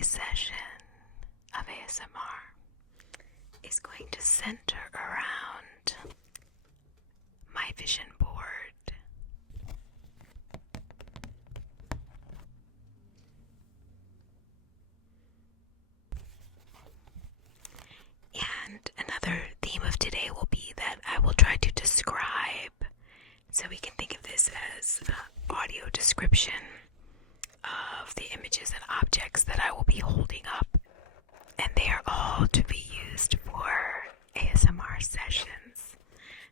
Today's session of ASMR is going to center around my vision board. And another theme of today will be that I will try to describe, so we can think of this as audio description of the images and objects that I will be holding up, and they are all to be used for ASMR sessions.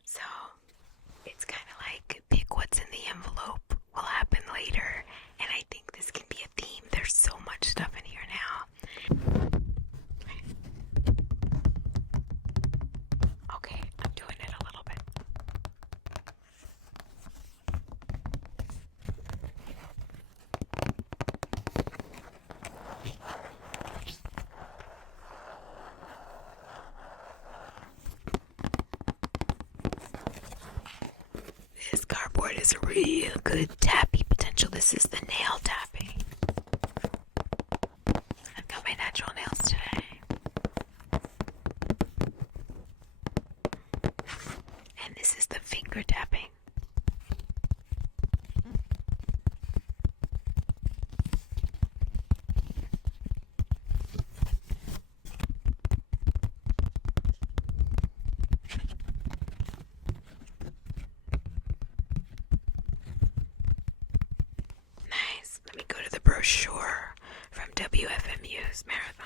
So it's kind of like pick what's in the envelope will happen later, and I think this can be a theme. There's so much stuff in here now. Okay, I'm doing it a little bit. This cardboard is a real good tappy potential. This is the nail tapping. I've got my natural nails today. And this is the finger tapping. Nice. Let me go to the brochure from WFMU's marathon.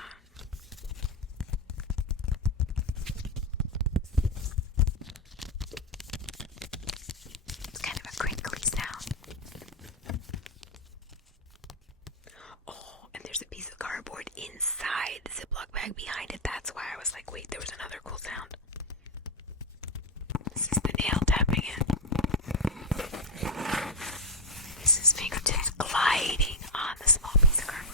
It's kind of a crinkly sound. Oh, and there's a piece of cardboard inside the Ziploc bag behind it. That's why I was like, wait, there was another cool sound. This is the nail tapping it. This is fingertips gliding on the small piece of cardboard.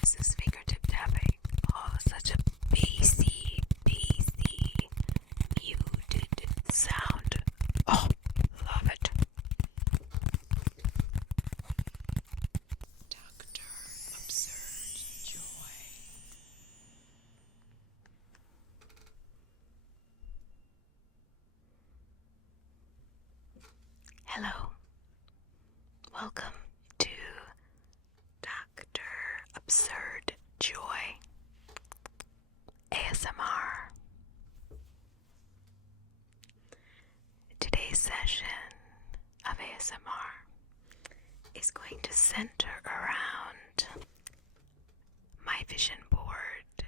This is fingertip tapping. Oh, such a bassy, muted sound. Oh, love it. Dr. Absurd Joy. Hello. Welcome to Dr. Absurd Joy ASMR. Today's session of ASMR is going to center around my vision board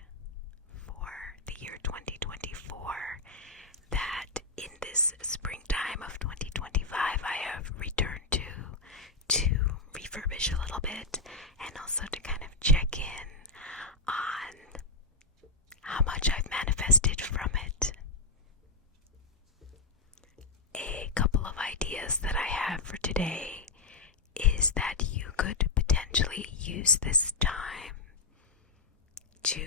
for the year 2024 that in this springtime of 2025 I have returned to refurbish a little bit, and also to kind of check in on how much I've manifested from it. A couple of ideas that I have for today is that you could potentially use this time to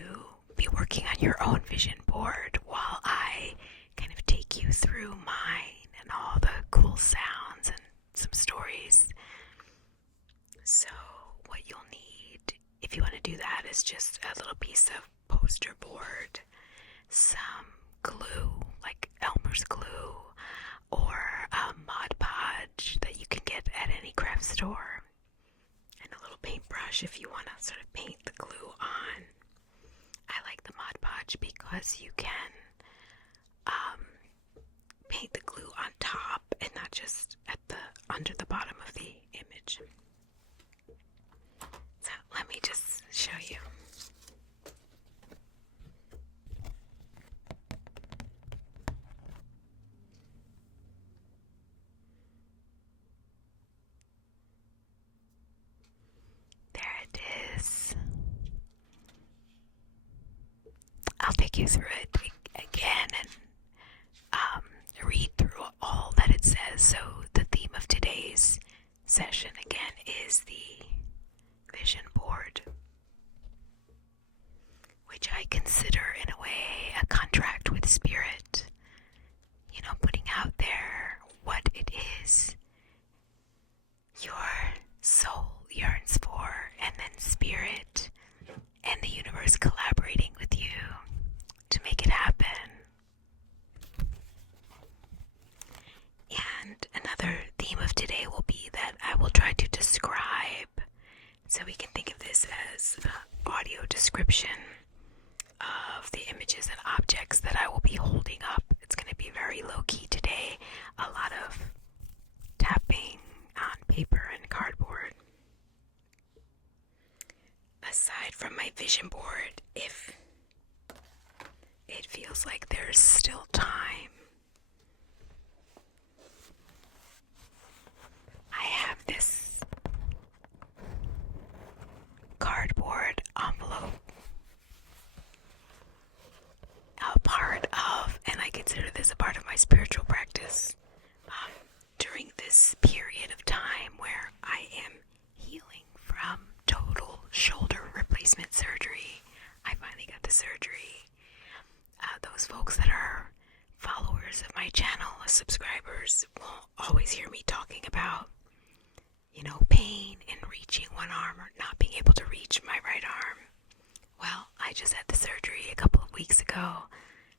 be working on your own vision board while I kind of take you through mine and all the cool sounds and some stories. So what you'll need, if you want to do that, is just a little piece of poster board, some glue, like Elmer's glue, or a Mod Podge that you can get at any craft store, and a little paintbrush if you want to sort of paint the glue on. I like the Mod Podge because you can paint the glue on top and not just at the under the bottom of the image. So let me just show you. There it is. I'll take you through it again and read through all that it says. So the theme of today's session again is the vision board, which I consider in a way a contract with spirit. happen. And another theme of today will be that I will try to describe, so we can think of this as audio description of the images and objects that I will be holding up. It's going to be very low-key today. A lot of tapping on paper and cardboard. Aside from my vision board, if it feels like there's still time, I have this cardboard envelope, a part of, and I consider this a part of my spiritual practice during this period of time where I am healing from total shoulder replacement surgery. I finally got the surgery. Those folks that are followers of my channel, subscribers, will always hear me talking about, pain in reaching one arm or not being able to reach my right arm. Well, I just had the surgery a couple of weeks ago.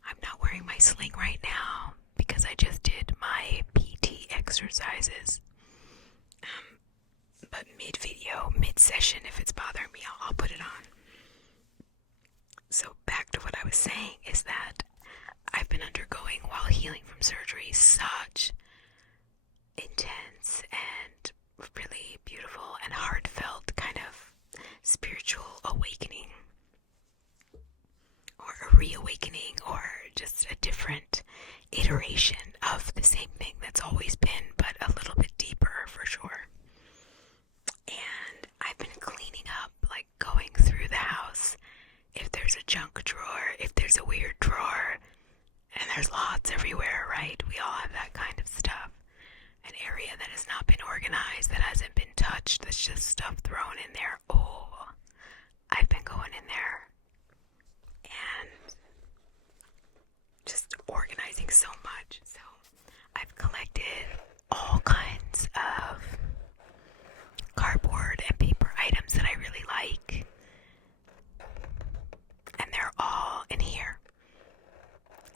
I'm not wearing my sling right now because I just did my PT exercises. But mid-video, mid-session, if it's bothering me, I'll put it on. So back to what I was saying is that I've been undergoing, while healing from surgery, such intense and really beautiful and heartfelt kind of spiritual awakening, or a reawakening, or just a different iteration of the same thing that's always been, but a little bit deeper for sure. And I've been cleaning up, like going through the house. If there's a junk drawer, if there's a weird drawer, and there's lots everywhere, right? We all have that kind of stuff. An area that has not been organized, that hasn't been touched, that's just stuff thrown in there. Oh, I've been going in there and just organizing so much. So I've collected all kinds of cardboard and paper items that I really like, and they're all in here,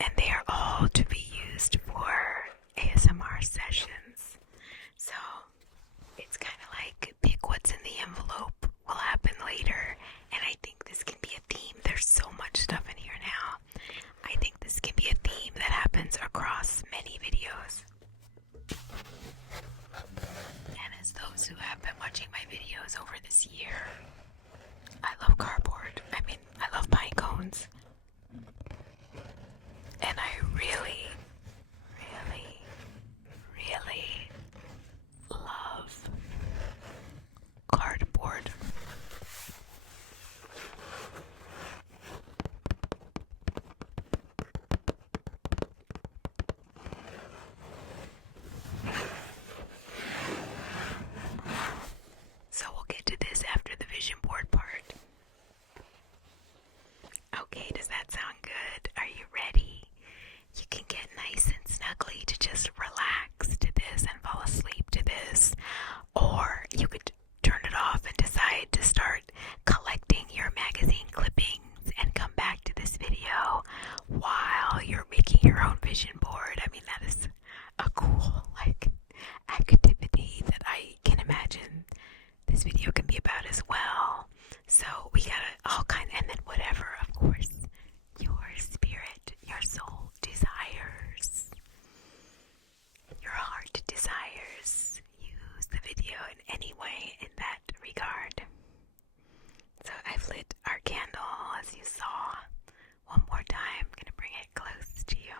and they are all to be used for ASMR sessions. So it's kind of like pick what's in the envelope will happen later, and I think this can be a theme. There's so much stuff in here now. I think this can be a theme that happens across many videos. And as those who have been watching my videos over this year, I love cardboard. I love pine cones. And I really, really, really love cardboard. So we'll get to this after the vision board part. Okay, does that sound good? Are you ready? You can get nice and snuggly to just relax to this and fall asleep to this. Or you could turn it off and decide to start collecting your magazine clippings and come back to this video while you're making your own vision board. That is a cool, activity that I can imagine this video can be about as well. So we got all kind, and then whatever, of course, your spirit, your soul desires, your heart desires. Use the video in any way in that regard. So I've lit our candle, as you saw. One more time, I'm gonna bring it close to you.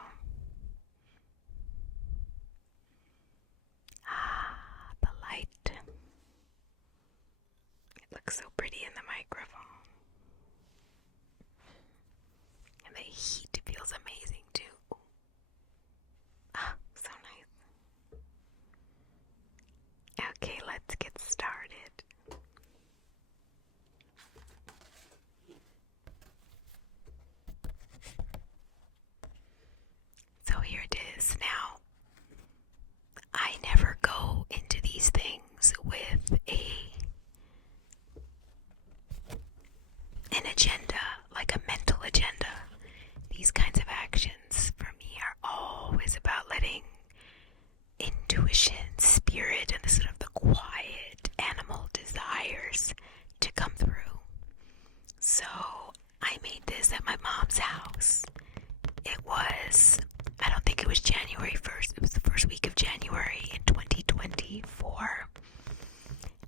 I don't think it was January 1st, it was the first week of January in 2024.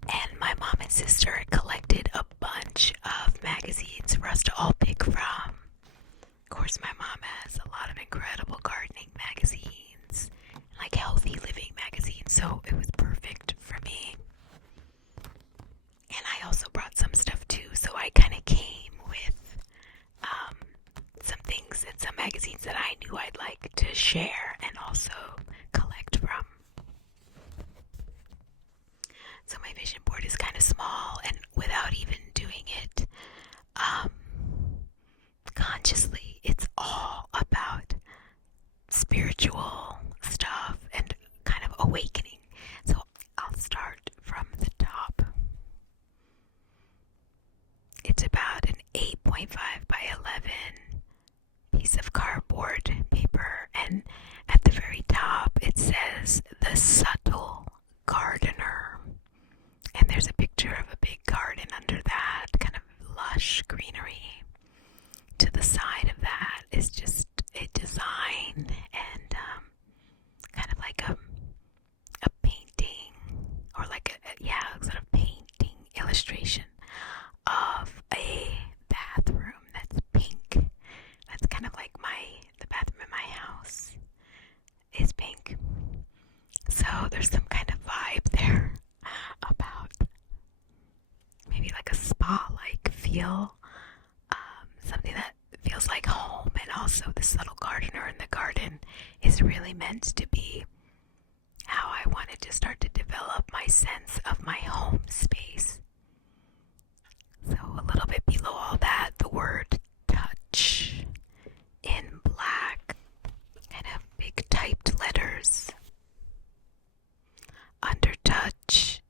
And my mom and sister had collected a bunch of magazines for us to all pick from. Of course, my mom has a lot of incredible gardening magazines, like healthy living magazines, so it was perfect for me. And I also brought some stuff too, so I kind of came with some things and some magazines that I knew I'd like to share and also collect from. So my vision board is kind of small, and without even doing it consciously, it's all about spiritual stuff and kind of awakening. So I'll start from the top. It's about an 8.5 by 11 piece of cardboard paper, and at the very top it says The Subtle Gardener, and there's a picture of a big garden under that, kind of lush greenery. To the side of that is just a design and kind of like a painting, or like a sort of painting illustration of a bathroom that's pink. That's kind of like the bathroom in my house is pink. So there's some kind of vibe there about maybe like a spa-like feel, something that feels like home. And also the subtle gardener in the garden is really meant to be how I wanted to start to develop my sense of my home space. So a little bit below all that, the word touch in black, kind of big typed letters. Under touch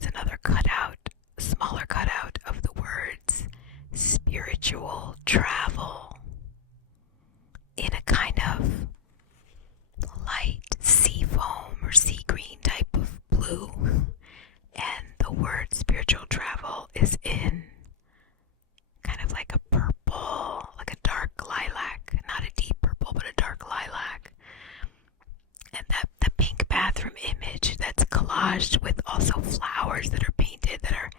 is another cutout, smaller cutout of the words spiritual travel in a kind of light sea foam or sea green type of blue. And the word spiritual travel is in kind of like a purple, like a dark lilac, not a deep purple, but a dark lilac. And the pink bathroom image that's collaged with also flowers that are painted that are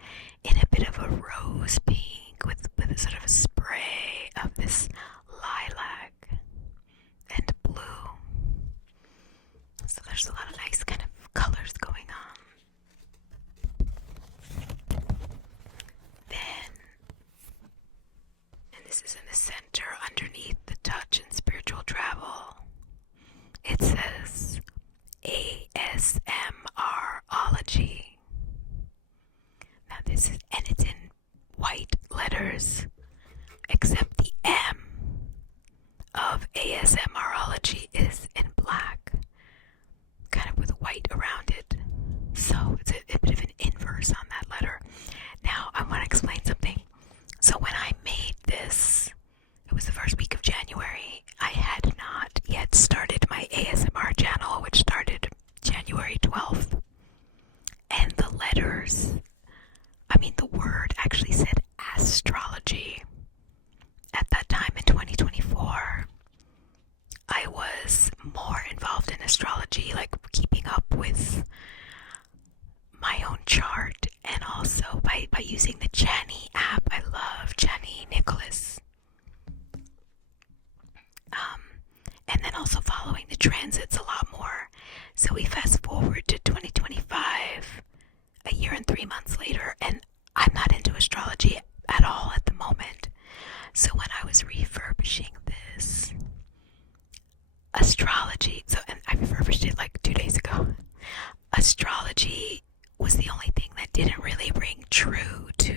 in a bit of a rose pink with a sort of a spray of this lilac and blue. So there's a lot of nice kind of colors going on. Then, and this is in the center underneath the touch and spiritual travel, it says ASMRology. Now this is, and it's in white letters, except the M of ASMRology is in black, kind of with white around it. So it's a bit of an inverse on that letter. Now I want to explain something. So when I made this, it was the first week of January. I had not yet started my ASMR channel, which started January 12th. And the letters, the word actually said astrology. At that time in 2024, I was more involved in astrology, like keeping up with my own chart, and also by using the Chani app. I love Chani Nicholas. And then also following the transits a lot more. So we fast forward to 2025, a year and 3 months later, and I'm not into astrology at all at the moment. So when I was refurbishing this astrology, and I refurbished it like 2 days ago, astrology was the only thing that didn't really ring true to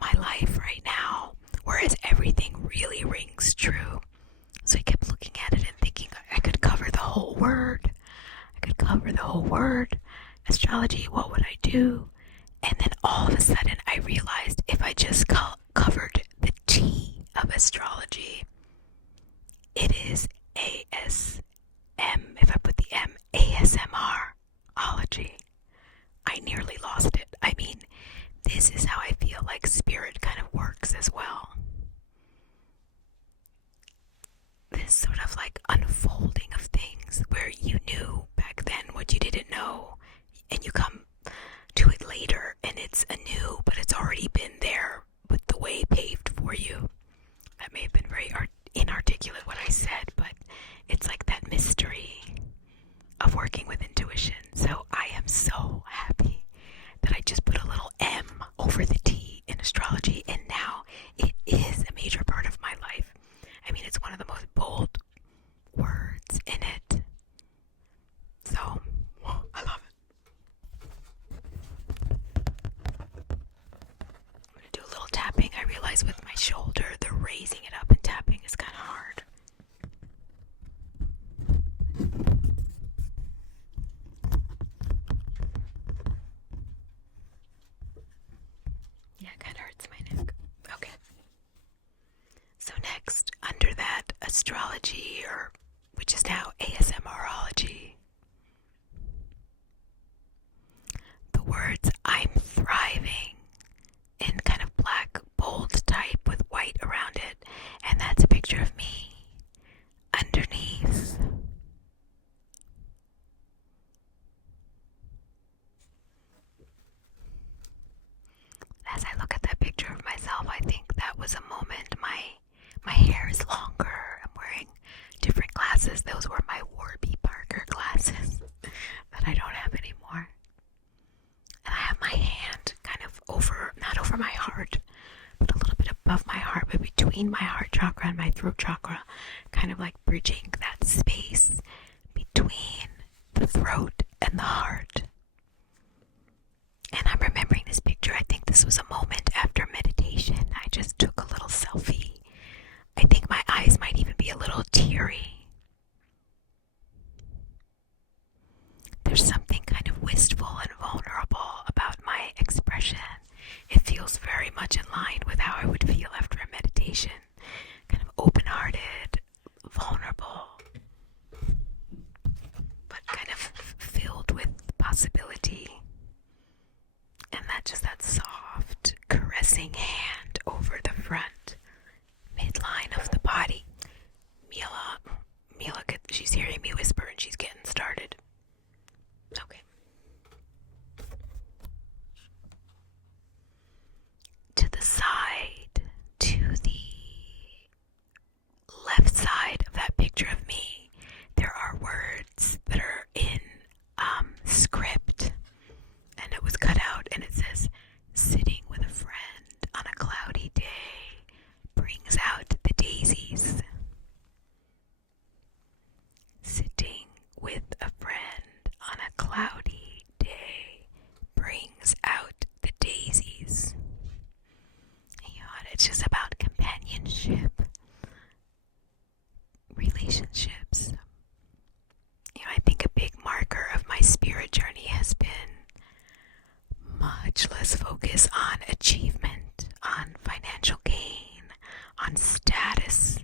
my life right now, whereas everything really rings true. So I kept looking at it and thinking I could cover the whole word. Astrology, what would I do? And then all of a sudden I realized if I just covered the T of astrology, it is ASM. If I put the M, ASMRology. I nearly lost it. This is how I feel like spirit kind of works as well. This sort of like unfolding of things where you knew back then what you didn't know, and you come to it later and it's anew, but it's already been there with the way paved for you. That may have been very inarticulate what I said, but it's like that mystery of working with intuition. So I am so happy that I just put a little M over the T in astrology, and now it is a major part of my life. I mean, it's one of the most bold words in it. So, I love it. I'm going to do a little tapping. I realize with my shoulder, the raising it up and tapping is kind of hard. Yeah, it kind of hurts my neck. Okay. So next, under that, astrology, or which is now ASMRology, the words "I'm thriving" in kind of black bold type with white around it, and that's a picture of me underneath. As I look at that picture of myself, I think that was a moment. My hair is longer. I'm wearing different glasses. Those were my Warby Parker glasses that I don't have anymore. And I have my hand kind of over, not over my heart, but a little bit above my heart, but between my heart chakra and my throat chakra, kind of like bridging that space between the throat and the heart. And I'm remembering this picture. I think this was a moment after meditation. I just took a little selfie. I think my eyes might even be a little teary. There's something kind of wistful and vulnerable about my expression. It feels very much in line with how I would feel after a meditation. Kind of open-hearted, vulnerable, but kind of filled with possibility. And that soft, caressing hand over the front, midline of the body. Mila, she's hearing me whisper and she's getting started. Okay. To the side, to the left side of that picture of me, there are words that are in script. And it was cut out, and it says, "Sitting with a friend on a cloudy day brings out the daisies." Sitting with a friend on a cloudy day brings out the daisies. You know, it's just about companionship, relationships. You know, I think a big marker of my spirit journey has been much less focus on achievement, on financial gain, on status.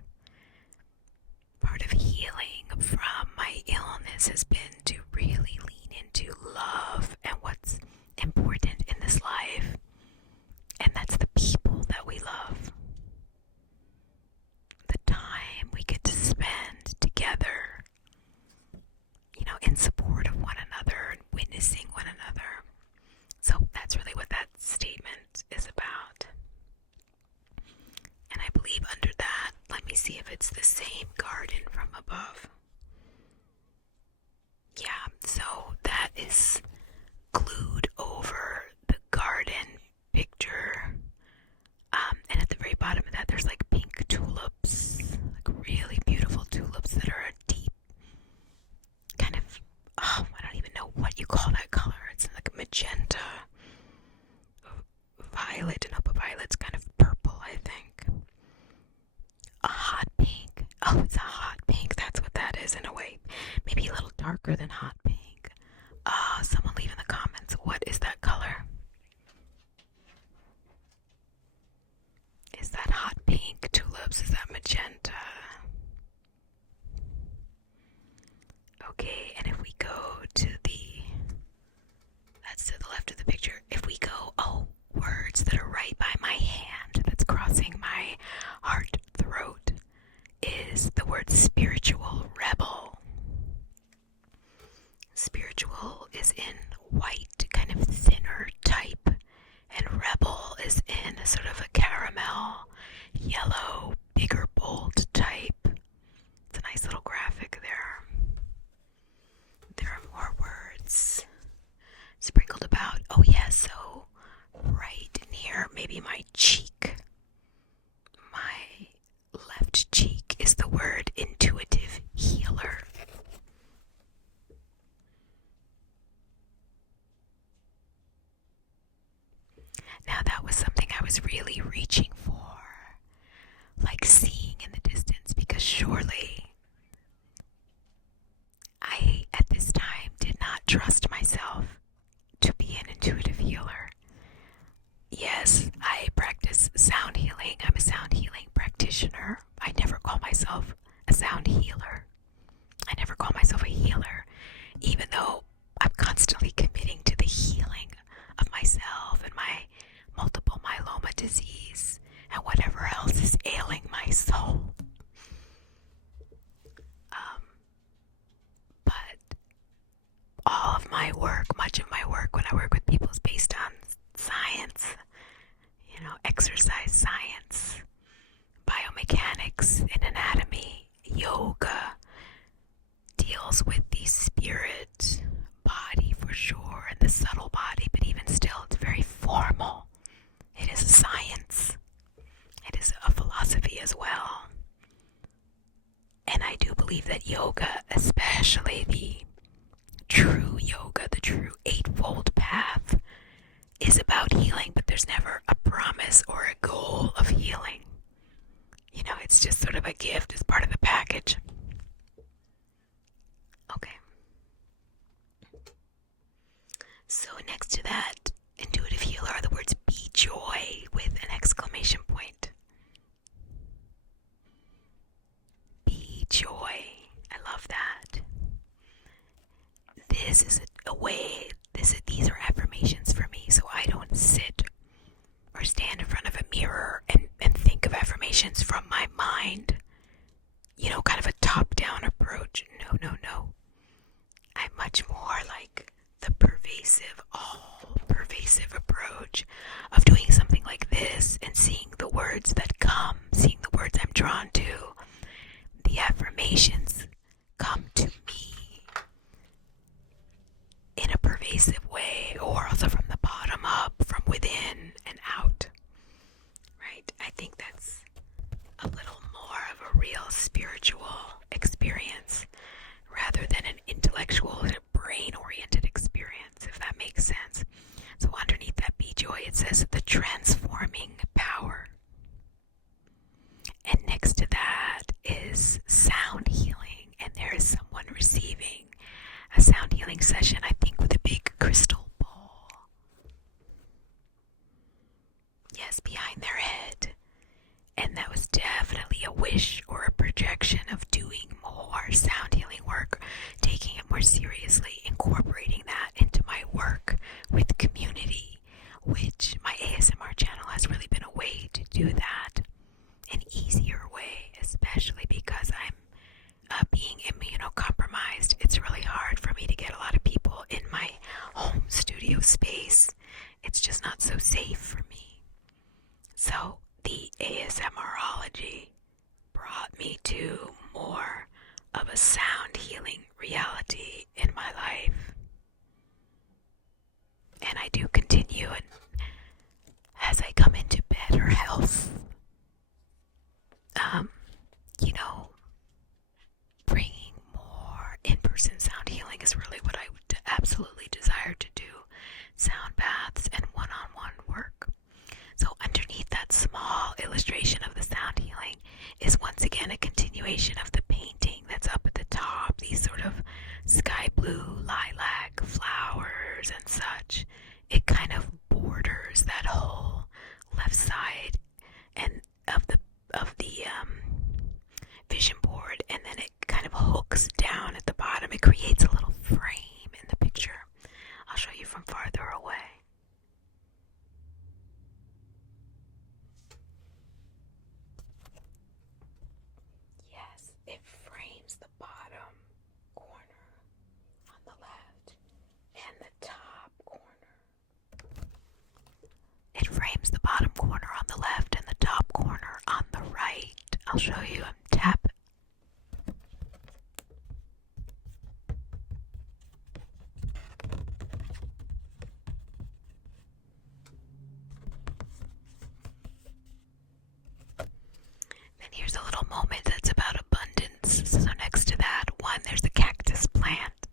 Part of healing from my illness has been to really lean into love and what's important in this life, and that's the people that we love. The time we get to spend together, you know, in support of one another and witnessing one another. So that's really what that statement is about. And I believe under that, let me see if it's the same garden from above. Yeah, so that is glued over the garden picture. And at the very bottom of that, there's like pink tulips, like really beautiful tulips that are a deep kind of, I don't even know what you call that color. It's like a magenta, violet, and up a violet's kind of purple, I think. A hot pink. Oh, it's a hot pink. That's what that is in a way. Maybe a little darker than hot pink. Someone leave in the comments, what is that color? Is that hot pink tulips? Is that magenta? Okay, and if we go to that's to the left of the picture. If we go, words that are right by my hand, that's crossing my heart throat, is the word spirit. trust myself to be an intuitive healer. Yes, I practice sound healing. I'm a sound healing practitioner. I never call myself a sound healer. I never call myself a healer, even though I'm constantly committing to the healing of myself and my multiple myeloma disease and whatever else is ailing my soul. But all of my work, much of my work when I work with people is based on science, exercise science, biomechanics, and anatomy. Yoga deals with the spirit body for sure and the subtle body, but even still, it's very formal. It is a science. It is a philosophy as well. And I do believe that yoga, especially the true yoga, the true eightfold path, is about healing, but there's never a promise or a goal of healing. It's just sort of a gift as part of the package. Okay. So next to that, intuitive healer are the words be joy with an exclamation point. Be joy. I love that. This is a way, these are affirmations for me, so I don't sit or stand in front of a mirror and think of affirmations from my mind. Kind of a top-down approach. No. I'm much more like the all-pervasive approach of doing something like this and seeing the words that come, seeing the words I'm drawn to. The affirmations come to me in a pervasive way, or also from the bottom up, from within and out. Right? I think that's a little more of a real spiritual experience rather than an intellectual, brain-oriented experience, if that makes sense. So underneath that be joy, it says the transforming power. And next to that is sound healing, and there is someone receiving a sound healing session, I think with a big crystal ball. Yes, behind their head. And that was definitely a wish or a projection of doing more sound healing work, taking it more seriously, incorporating that into my work with community, which my ASMR channel has really been a way to do that. An easier way, especially because I'm being immunocompromised. It's really hard for me to get a lot of people in my home studio space. It's just not so safe for me. So the ASMRology brought me to more of a sound healing reality in my life. And I do continue, and as I come into better health, bringing more in-person sound healing is really what I would absolutely desire to do. Sound baths and one-on-one work. So underneath that small illustration of the sound healing is once again a continuation of the painting that's up at the top. These sort of sky blue lilac flowers and such. It kind of borders that whole left side and of the vision board, and then it kind of hooks down at the bottom. It creates a little frame in the picture. I'll show you from farther away. Yes, it frames the bottom corner on the left and the top corner. It frames the bottom corner on the left and the top corner on the right. I'll show you. I'm tap. Then here's a little moment that's about abundance. So next to that one, there's a cactus plant.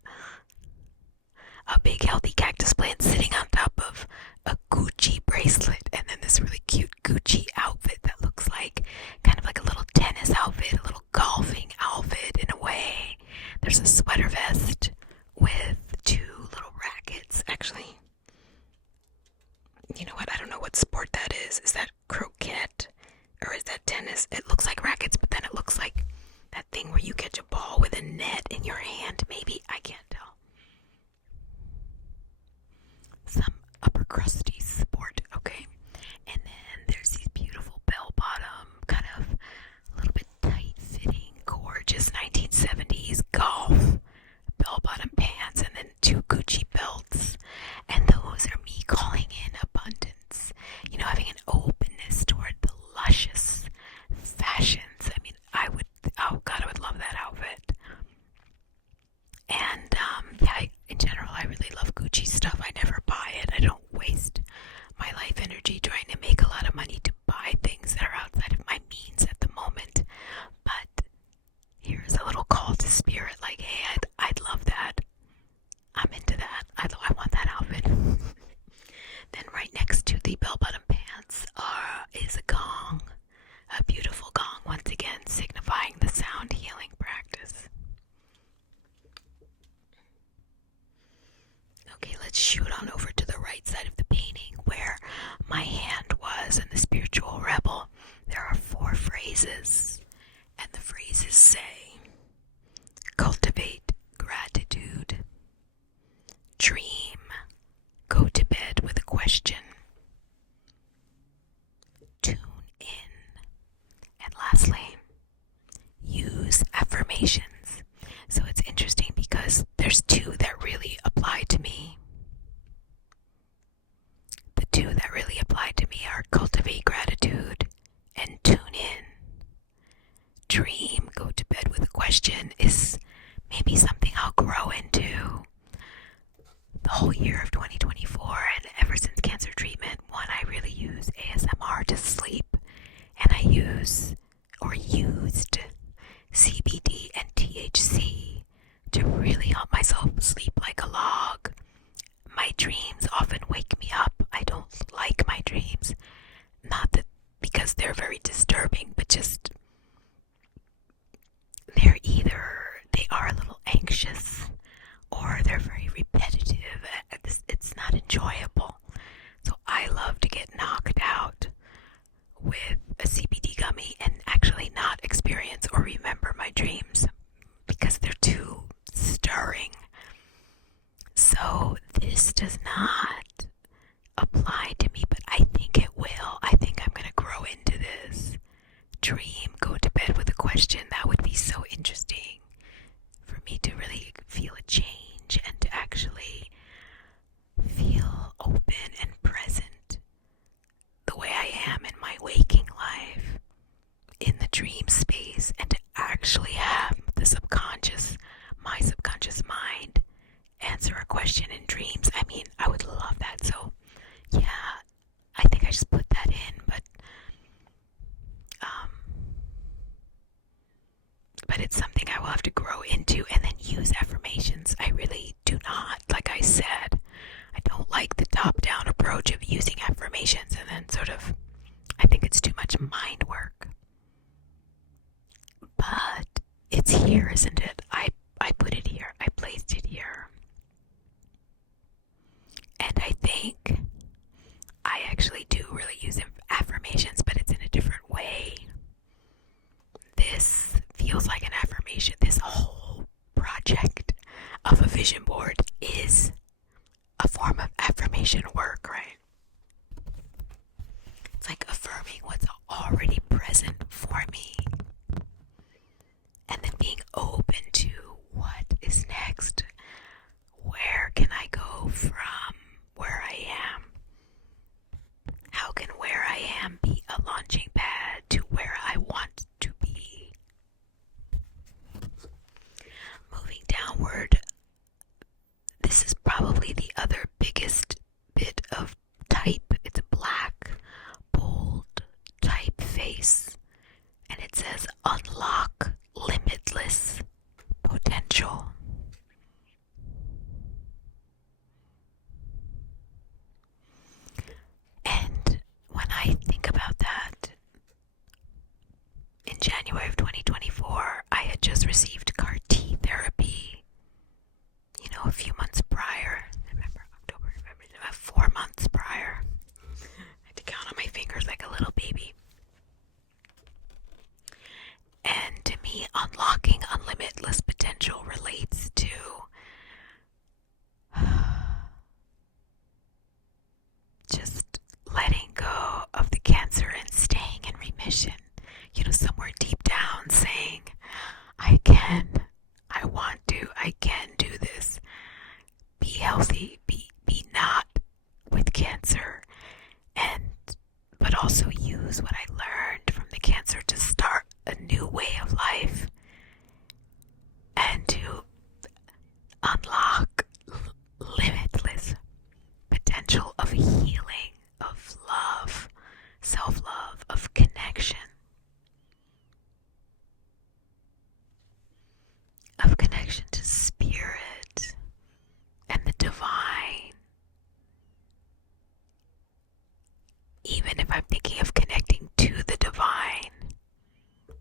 A big healthy cactus plant sitting on top of a Gucci bracelet, and then this really cute Gucci outfit that looks like kind of like a little tennis outfit, a little golfing outfit in a way. There's a sweater vest with two So it's interesting because there's two that really apply to me. The two that really apply to me are cultivate gratitude and tune in. Dream, go to bed with a question is maybe something I'll grow into the whole year of 2024. And ever since cancer treatment, one, I really use ASMR to sleep, and I used CBD and THC to really help myself sleep like a log. My dreams often wake me up. I don't like my dreams, not that because they're very disturbing, but just they are a little anxious, or they're very repetitive. It's not enjoyable. So I love to get knocked out with a CBD gummy and actually not experience or remember my dreams because they're too stirring. So this does not apply to me, but I think it will. I think I'm going to grow into this. Dream, go to bed with a question. That would be so interesting for me to really feel a change and to actually feel open and present the way I am in my waking life, in the dream space, and to actually have my subconscious mind answer a question in dreams. I mean, I would love that. So yeah, I think I just put that in, but it's something I will have to grow into. And then use affirmations. I really do not, like I said, I don't like the top-down approach of using affirmations and then I think it's too much mind work. But it's here, isn't it? I put it here. I placed it here. And I think I actually do really use affirmations, but it's in a different way. This feels like an affirmation. This whole project of a vision board is a form of affirmation work, right? It's like affirming what's already present for me and then being open to what is next. Where can I go from where I am? How can where I am be a launching pad to where I want to be? Moving downward, this is probably the other biggest bit of type. It's black, bold typeface, and it says unlock limitless potential. And when I think about that, in January of 2024, I had just received CAR-T therapy. A few months prior. Remember, October, November, 4 months prior. I had to count on my fingers like a little baby. And to me, unlocking unlimitless potential relates to just letting go of the cancer and staying in remission. Somewhere deep down saying, I can do this. Be healthy, be not with cancer, but also use what I learned from the cancer to start a new way of life and to unlock limitless potential of healing, of love, self-love, of connection. Of connection to spirit and the divine. Even if I'm thinking of connecting to the divine,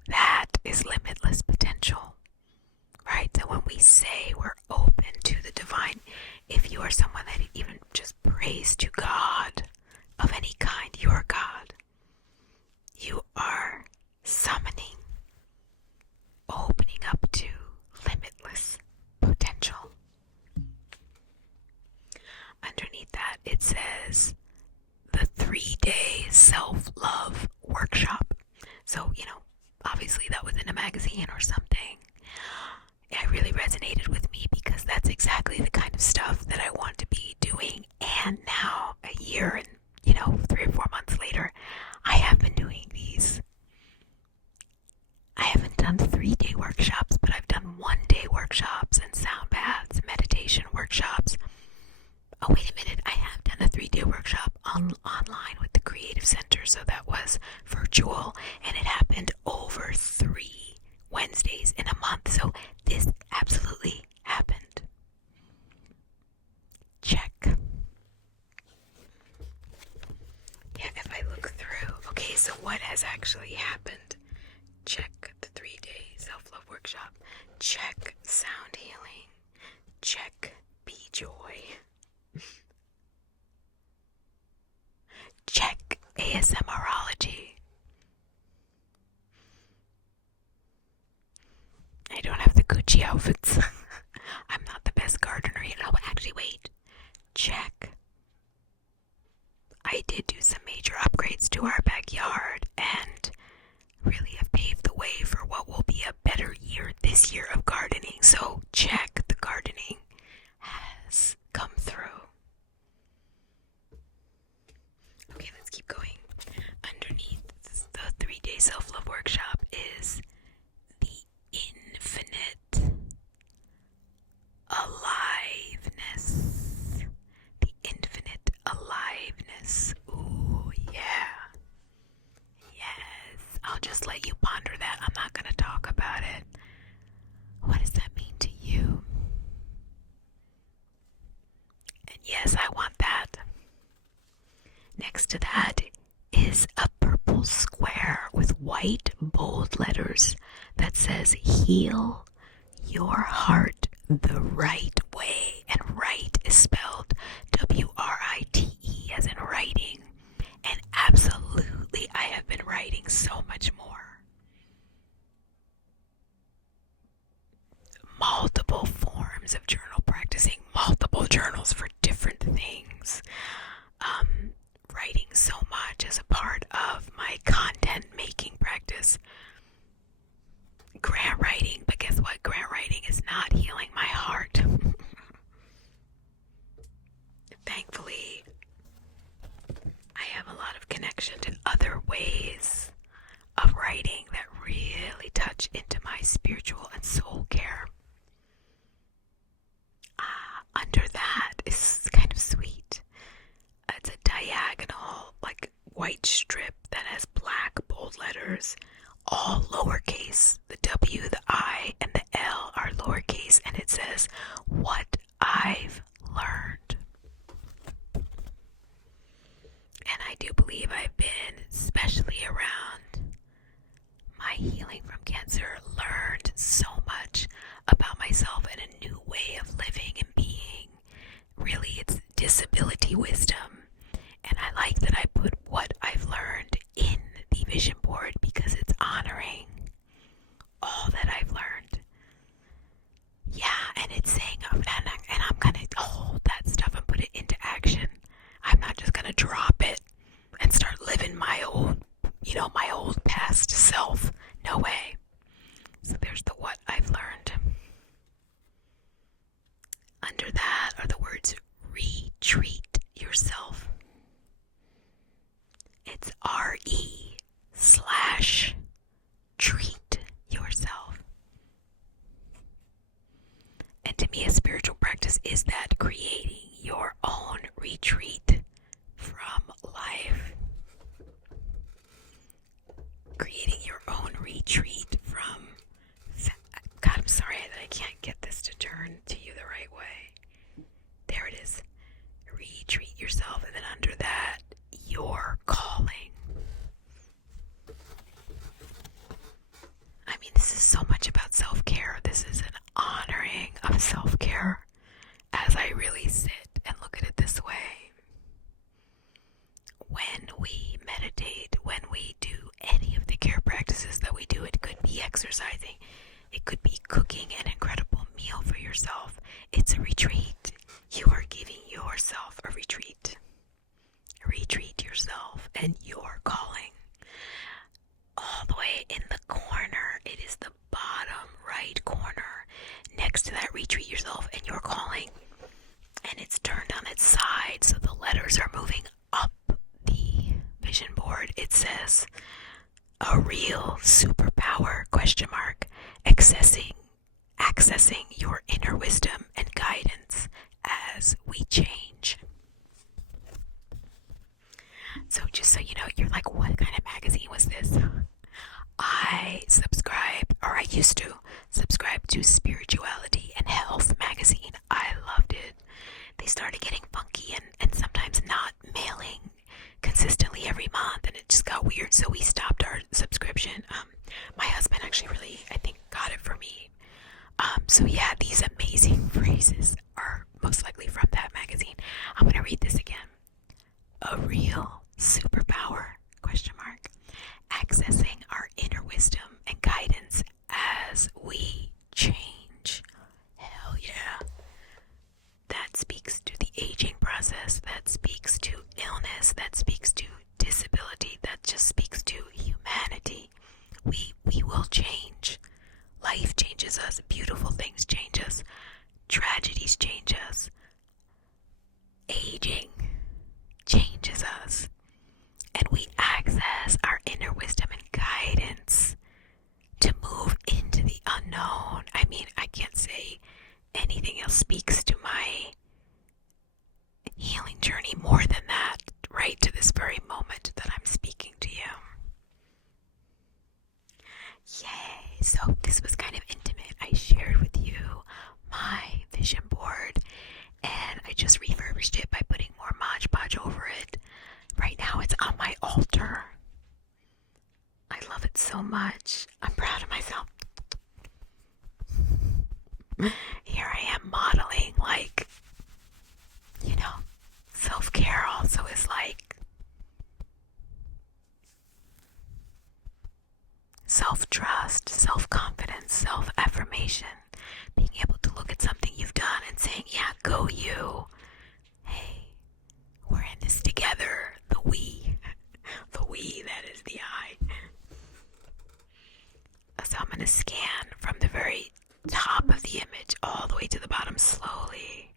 that is limitless potential, right? So when we say we're open to the divine, if you are someone that even just prays to God of any kind, your God, you are summoning, opening up to limitless potential. Underneath that, it says the 3-day self-love workshop. So, obviously that was in a magazine or something. I really resonated actually happened. Check the 3-day self-love workshop. Check sound healing. Check be joy. Check ASMRology. I don't have the Gucci outfits. I'm not the best gardener yet. No, actually, wait. Check. I did do some major upgrades to our backyard and really have paved the way for what will be a better year this year of gardening. So check, the gardening has come through. Okay, let's keep going. Underneath the 3-day self-love workshop is the infinite aliveness. The infinite aliveness. Ooh, yeah. Yes. I'll just let you ponder that. I'm not going to talk about it. What does that mean to you? And yes, I want that. Next to that is a purple square with white bold letters that says heal your heart the right way. And right is spelled W-R-I-T-E as in writing. And absolutely, I have been writing so much more. Multiple forms of journal practicing, multiple journals for different things. Writing so much as a part of my content making practice. Grant writing, but guess what? Grant writing is not healing my heart. Thankfully, I have a lot of connection to other ways of writing that really touch into my spiritual and soul care. Under that is kind of sweet. It's a diagonal, like white strip that has black bold letters, all lowercase. The W, the I, and the L are lowercase, and it says, what I've learned. And I do believe I've been, especially around my healing from cancer, learned so much about myself and a new way of living and being. Really, it's disability wisdom. And I like that I put what I've learned in the vision board because it's honoring all that I've learned. Yeah, and it's saying, and I'm going to hold that stuff and put it into action. I'm not just going to drop it and start living my old past self. No way. So there's the what I've learned. Under that are the words retreat yourself. It's RE/treat yourself. And to me, a spiritual practice is that creating your own retreat from life. Creating your own retreat from... God, I'm sorry that I can't get this to turn to you the right way. There it is. Retreat yourself, and then under that, your calling. I mean, this is so much about self-care. This is an honoring of self-care as I really sit and look at it this way. When we meditate, when we do any of the care practices that we do, it could be exercising, it could be cooking an incredible meal for yourself. It's a retreat. You are giving yourself a retreat. Retreat yourself and your calling. All the way in the corner, it is the bottom right corner. Next to that, retreat yourself and your calling. And it's turned on its side, so the letters are moving up the vision board. It says, a real superpower, ? Accessing your inner wisdom and guidance as we change. So just so you know, you're like, what kind of magazine was this? I used to subscribe to Spirituality and Health magazine. I loved it. They started getting funky and sometimes not mailing consistently every month, and it just got weird, so we stopped our yeah, these amazing phrases are most likely from that magazine. I'm gonna read this again. A real superpower, question mark, accessing our inner wisdom and guidance as we change. Hell yeah. That speaks to the aging process, that speaks to illness, that speaks to disability, that just speaks to humanity. We will change. Life changes us, beautiful things change us, tragedies change us, aging changes us, and we access our inner wisdom and guidance to move into the unknown. I mean, I can't say anything else speaks to my healing journey more than that, right to this very moment that I'm speaking to you. Yay! So this was kind of intimate. I shared with you my vision board, and I just refurbished it by putting more Mod Podge over it. Right now it's on my altar. I love it so much. I'm proud of myself. Here I am modeling, like, you know, self-care also is like self-trust, self-confidence, self-affirmation. Being able to look at something you've done and saying, yeah, go you. Hey, we're in this together. The we. The we, that is the I. So I'm going to scan from the very top of the image all the way to the bottom slowly.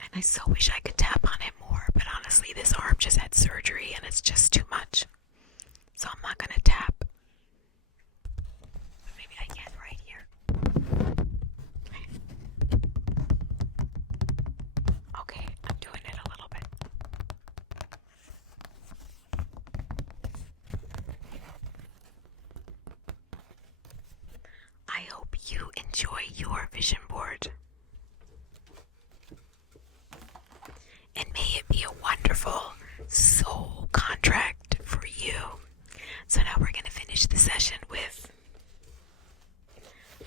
And I so wish I could tap on it more, but honestly, this arm just had surgery and it's just too much. So I'm not going to tap. But maybe I can right here. Okay, I'm doing it a little bit. I hope you enjoy your vision board. And may it be a wonderful soul contract for you. So now we're going to finish the session with,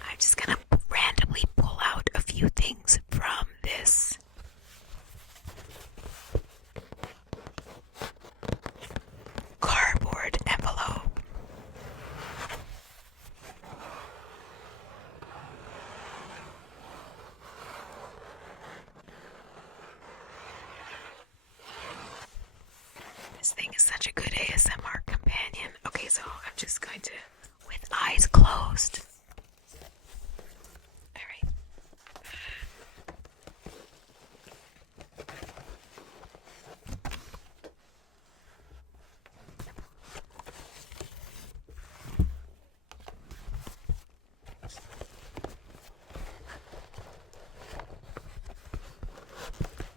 I'm just going to randomly pull out a few things from this cardboard envelope. This thing is such a good ASMR companion. Okay, so I'm just going to, with eyes closed. Alright.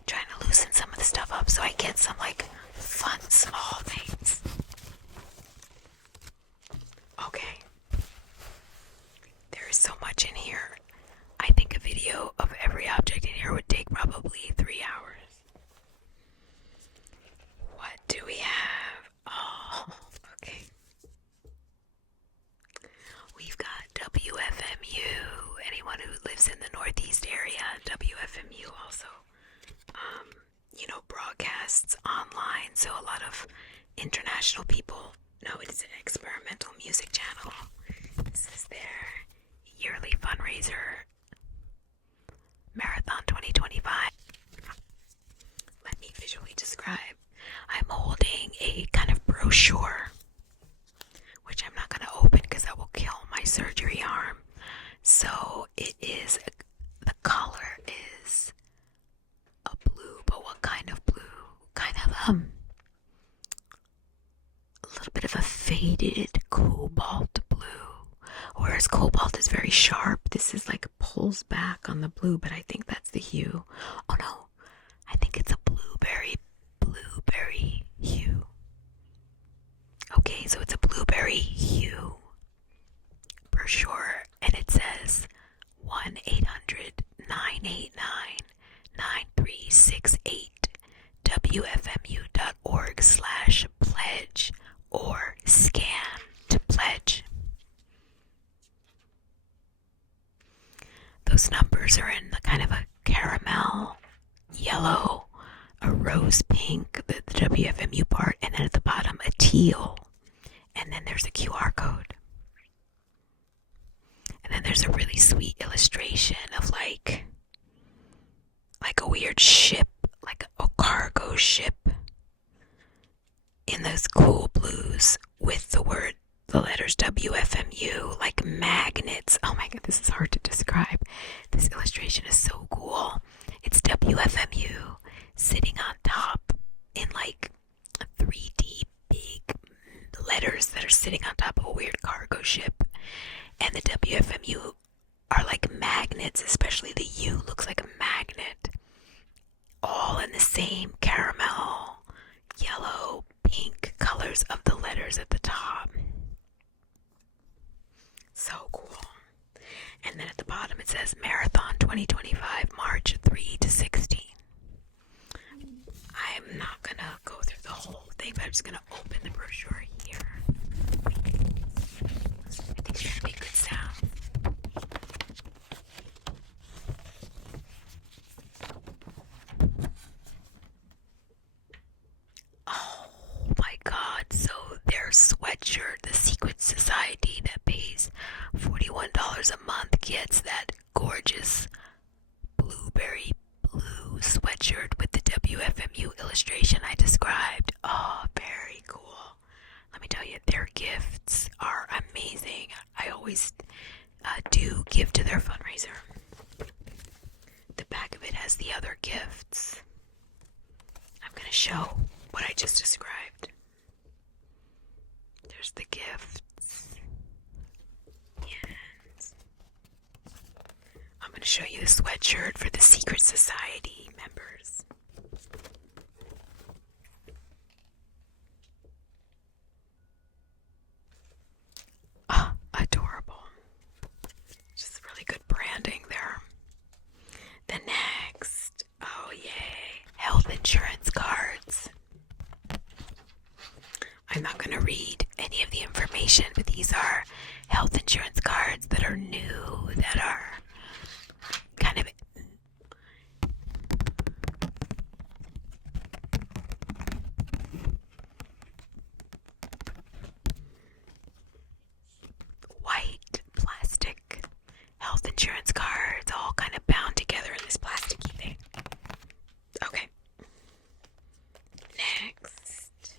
Trying to loosen some of the stuff up so I get some like fun small things. Okay. There is so much in here. I think a video of every object in here would take probably 3 hours. What do we have? Oh, okay. We've got WFMU. Anyone who lives in the Northeast area, WFMU also. Broadcasts online, so a lot of international people know it is an experimental music channel. This is their yearly fundraiser, Marathon 2025. Let me visually describe. I'm holding a kind of brochure, which I'm not going to open because that will kill my surgery arm. So it is, the color is a blue, but what kind of blue? Kind of a little bit of a faded cobalt blue. Whereas cobalt is very sharp, this is like pulls back on the blue, but I think that's the hue. Oh no, I think it's a blueberry hue. Okay, so it's a blueberry hue brochure, and it says 1-800-9 989-9368 wfmu.org/pledge or scan to pledge. Those numbers are in the kind of a caramel, yellow, a rose pink, the WFMU part, and then at the bottom a teal, and then there's a QR code. And then there's a really sweet illustration of like a weird ship, like a cargo ship in those cool blues with the letters WFMU, like magnets. Oh my god, this is hard to describe. This illustration is so cool. It's WFMU sitting on top in like 3D big letters that are sitting on top of a weird cargo ship. And the WFMU are like magnets, especially the U looks like a magnet. All in the same caramel, yellow, pink colors of the letters at the top. So cool. And then at the bottom it says Marathon 2025, March 3 to 16. I'm not gonna go through the whole thing, but I'm just gonna open the brochure here. I think it's gonna be a good sound. Oh my god, so their sweatshirt, the Secret Society that pays $41 a month, gets that gorgeous blueberry blue sweatshirt with the WFMU illustration I described. Oh, very cool. Let me tell you, their gifts are amazing. I always do give to their fundraiser. The back of it has the other gifts. I'm going to show what I just described. There's the gifts. And I'm going to show you the sweatshirt for the Secret Society members. Oh, adorable. Just really good branding there. The next, oh yay, health insurance cards. I'm not going to read any of the information, but these are health insurance cards that are new, that are kind of white plastic health insurance cards, all kind of bound together in this plasticky thing. Okay. Next.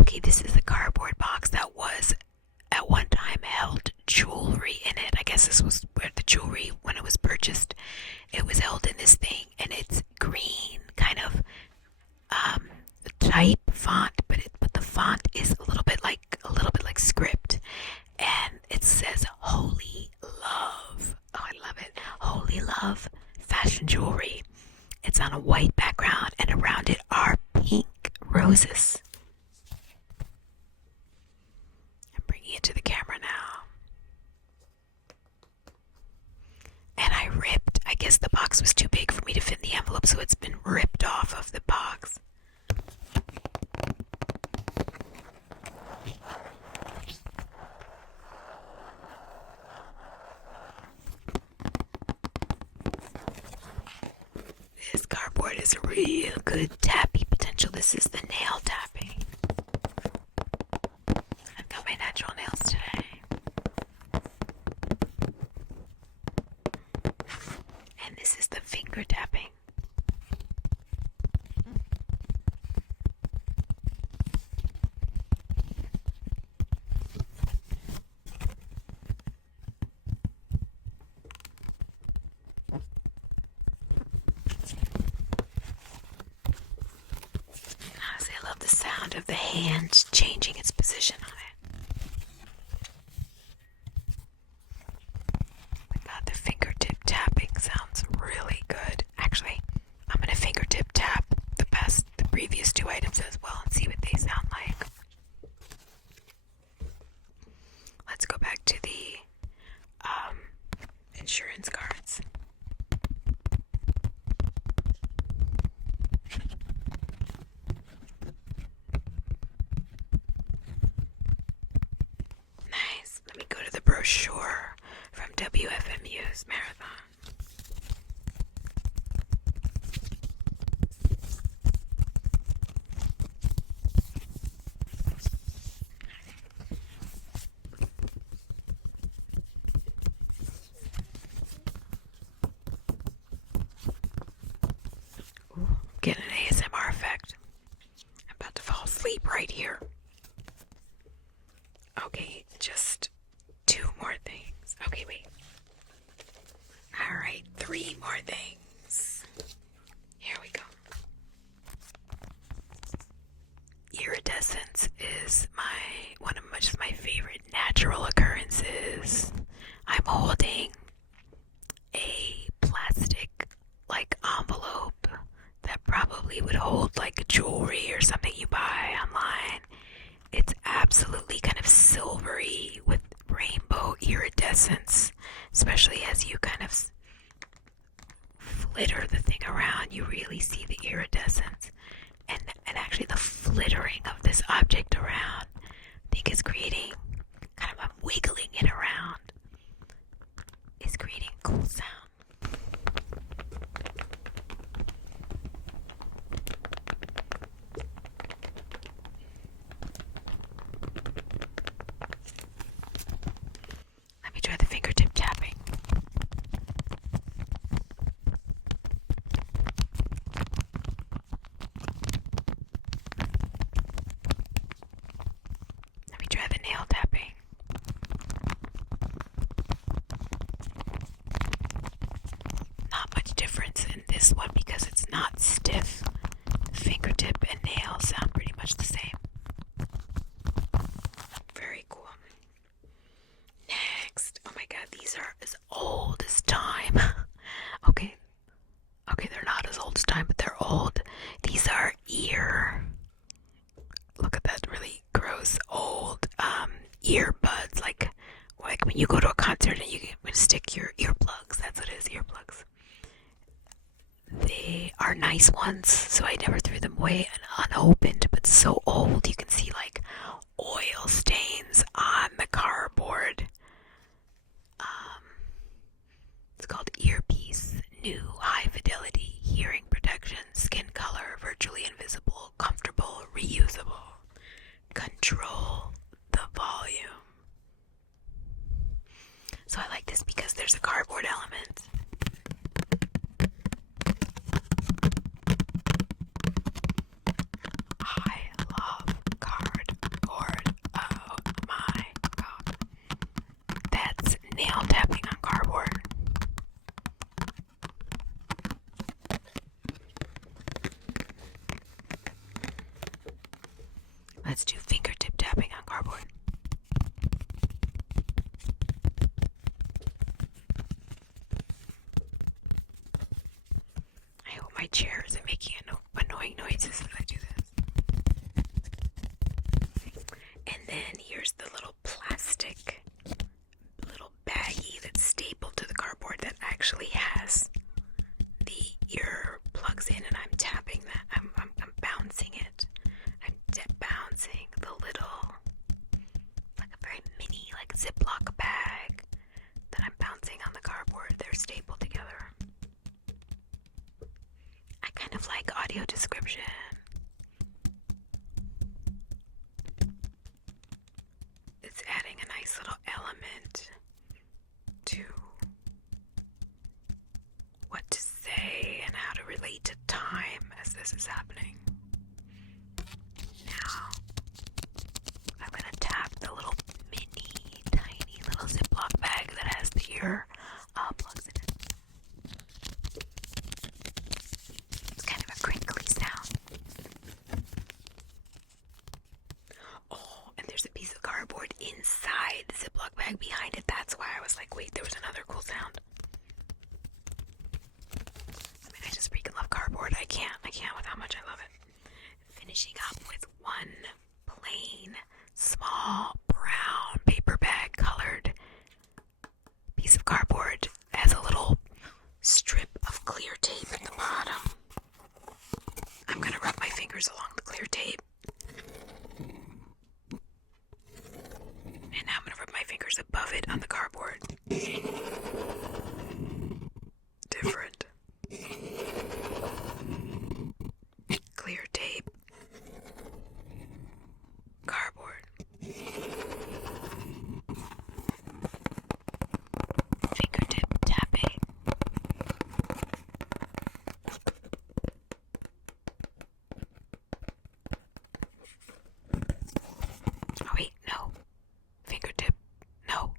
Okay, this is a cardboard box that was at one time held jewelry in it. I guess this was where the jewelry, when it was purchased, it was held in this thing, and it's green, kind of type font, but the font is a little bit like script, and it says Holy Love. Oh, I love it. Holy Love fashion jewelry. It's on a white background, and around it are pink roses. I'm bringing it to the camera now. And I guess the box was too big for me to fit in the envelope, so it's been ripped off of the box. This cardboard is a real good tappy potential. This is the nail tapping. I've got my natural nails today. And this is the finger tapping. Honestly, I love the sound of the hand changing its position on it. Oh my god, the fingertip tapping sounds really good. Actually, I'm gonna fingertip tap the previous two items as well and see what they sound like. brochure from WFMU's marathon. Ooh, get an ASMR effect. I'm about to fall asleep right here. Okay, just 2 more things. Okay, wait. Alright, 3 more things. Here we go. Iridescence is one of my favorite natural occurrences. I'm holding a plastic envelope that probably would hold jewelry or something you buy online. It's absolutely kind of silvery with rainbow iridescence, especially as you kind of flitter the thing around, you really see the iridescence. And actually the flittering of this object around, I think is creating kind of a wiggling it around, is creating a cool sound. Let me try the fingertip tapping. Let me try the nail tapping. Not much difference in this one because it's not stiff. Fingertip and nail sound pretty much the same. Very cool. Next. Oh my god, these are as old as time. Okay, they're not as old as time, but they're old. These are look at that really gross old earbuds, like when you go to a concert and you can stick your earplugs. That's what it is, earplugs. They are nice ones, so I never threw them away unopened, but so old you can see oil stains on the cardboard. It's called Earpiece, new high fidelity hearing protection, skin color, virtually invisible, comfortable, reusable. Control the volume. So I like this because there's a cardboard element. I love cardboard. Oh my god. That's nail tapping on cardboard. Let's do fingertip tapping on cardboard. I hope my chair isn't making annoying noises as I do this. And then here's the little plastic baggie that's stapled to the cardboard that actually has the ear plugs in, and I'm tapping that. I'm bouncing it. I'm bouncing the little, a very mini, Ziploc bag that I'm bouncing on the cardboard. They're stapled together. I kind of like audio description. It's adding a nice little element to what to say and how to relate to time as this is happening. Now, I'm going to tap the little tiny little Ziploc bag that has the ear plugs in it. It's kind of a crinkly sound. Oh, and there's a piece of cardboard inside the Ziploc bag behind it. That's why I was like, wait, there was another cool sound. I mean, I just freaking love cardboard. I can't with how much I love it. Finishing up with one plain, small, brown, paper bag colored piece of cardboard. It has a little strip of clear tape at the bottom. I'm gonna rub my fingers along the clear tape. And now I'm gonna rub my fingers above it on the cardboard. Different. Clear tape. Cardboard. Fingertip tapping. Oh wait, no. Fingertip. No.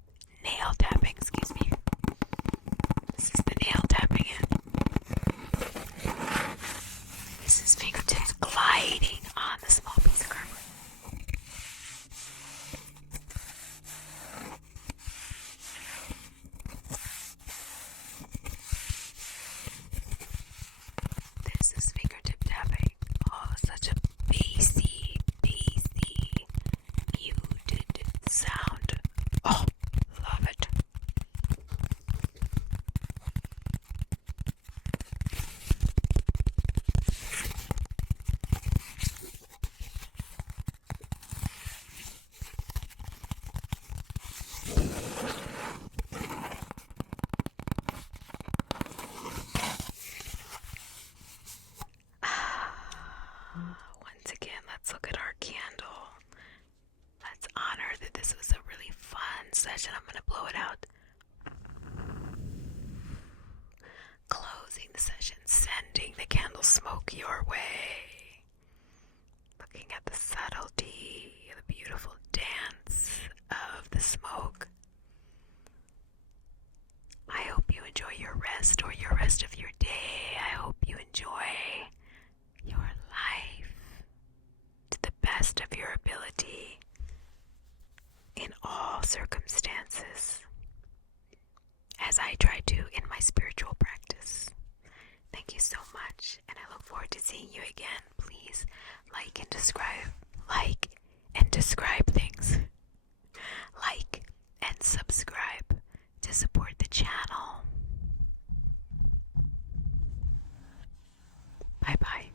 Nail tapping, excuse me. This is the nail tapping in. This is fingertips gliding on the small piece of cardboard. This is fingertip tapping. Oh, such a bassy, muted sound. Oh, love it. Once again, let's look at our candle. Let's honor that this was a really fun session. I'm going to blow it out. Closing the session, sending the candle smoke your way. Looking at the subtlety, the beautiful dance of the smoke. I hope you enjoy your rest or your rest of your day. I hope you enjoy your life to the best of your ability in all circumstances, as I try to in my spiritual practice. Thank you so much, and I look forward to seeing you again. Please like and describe things. Like and subscribe to support the channel. Bye bye.